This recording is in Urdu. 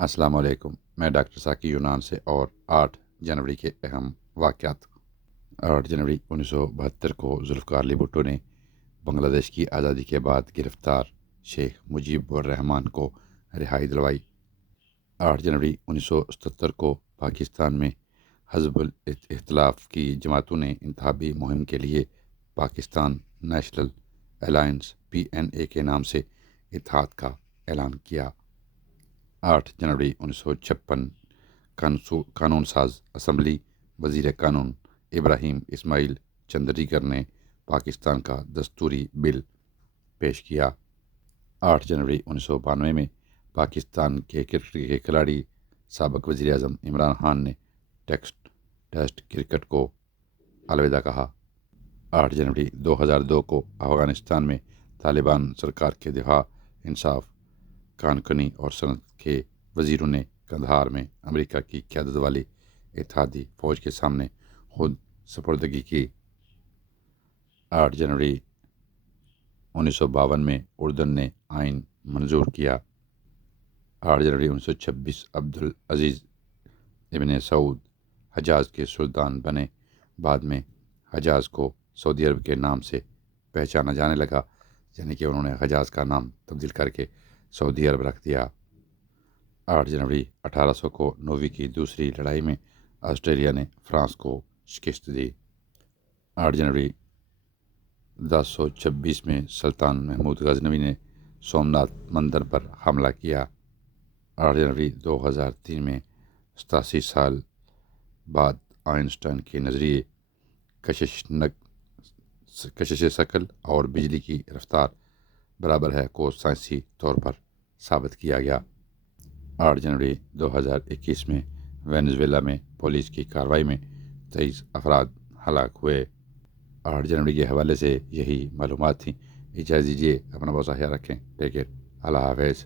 السلام علیکم، میں ڈاکٹر ثاقی یونان سے اور 8 جنوری کے اہم واقعات۔ 8 جنوری 1972 کو ذوالفقار علی بھٹو نے بنگلہ دیش کی آزادی کے بعد گرفتار شیخ مجیب الرحمان کو رہائی دلوائی۔ 8 جنوری 1977 کو پاکستان میں حزب الاختلاف کی جماعتوں نے انتخابی مہم کے لیے پاکستان نیشنل الائنس PNA کے نام سے اتحاد کا اعلان کیا۔ 8 جنوری 1956 قانون ساز اسمبلی وزیر قانون ابراہیم اسماعیل چندریگر نے پاکستان کا دستوری بل پیش کیا۔ 8 جنوری 1992 میں پاکستان کے کرکٹ کے کھلاڑی سابق وزیر اعظم عمران خان نے ٹیسٹ کرکٹ کو الوداع کہا۔ 8 جنوری 2002 کو افغانستان میں طالبان سرکار کے دفاع، انصاف، کانکنی اور صنعت کے وزیروں نے قندھار میں امریکہ کی قیادت والی اتحادی فوج کے سامنے خود سپردگی کی۔ 8 جنوری 1952 میں اردن نے آئین منظور کیا۔ 8 جنوری 1926 عبدالعزیز ابن سعود حجاز کے سلطان بنے۔ بعد میں حجاز کو سعودی عرب کے نام سے پہچانا جانے لگا، یعنی کہ انہوں نے حجاز کا نام تبدیل کر کے سعودی عرب رکھ دیا۔ 8 جنوری 1800 کو نووی کی دوسری لڑائی میں آسٹریلیا نے فرانس کو شکست دی۔ 8 جنوری 1026 میں سلطان محمود غزنوی نے سومناتھ مندر پر حملہ کیا۔ 8 جنوری 2003 میں 87 سال بعد آئنسٹائن کے نظریے کشش ثقل اور بجلی کی رفتار برابر ہے کو سائنسی طور پر ثابت کیا گیا۔ 8 جنوری 2021 میں وینزویلا میں پولیس کی کارروائی میں 23 افراد ہلاک ہوئے۔ 8 جنوری کے حوالے سے یہی معلومات تھیں۔ اجازت دیجیے، اپنا بہت سا خیال رکھیں۔ ٹیک کیئر، اللہ حافظ۔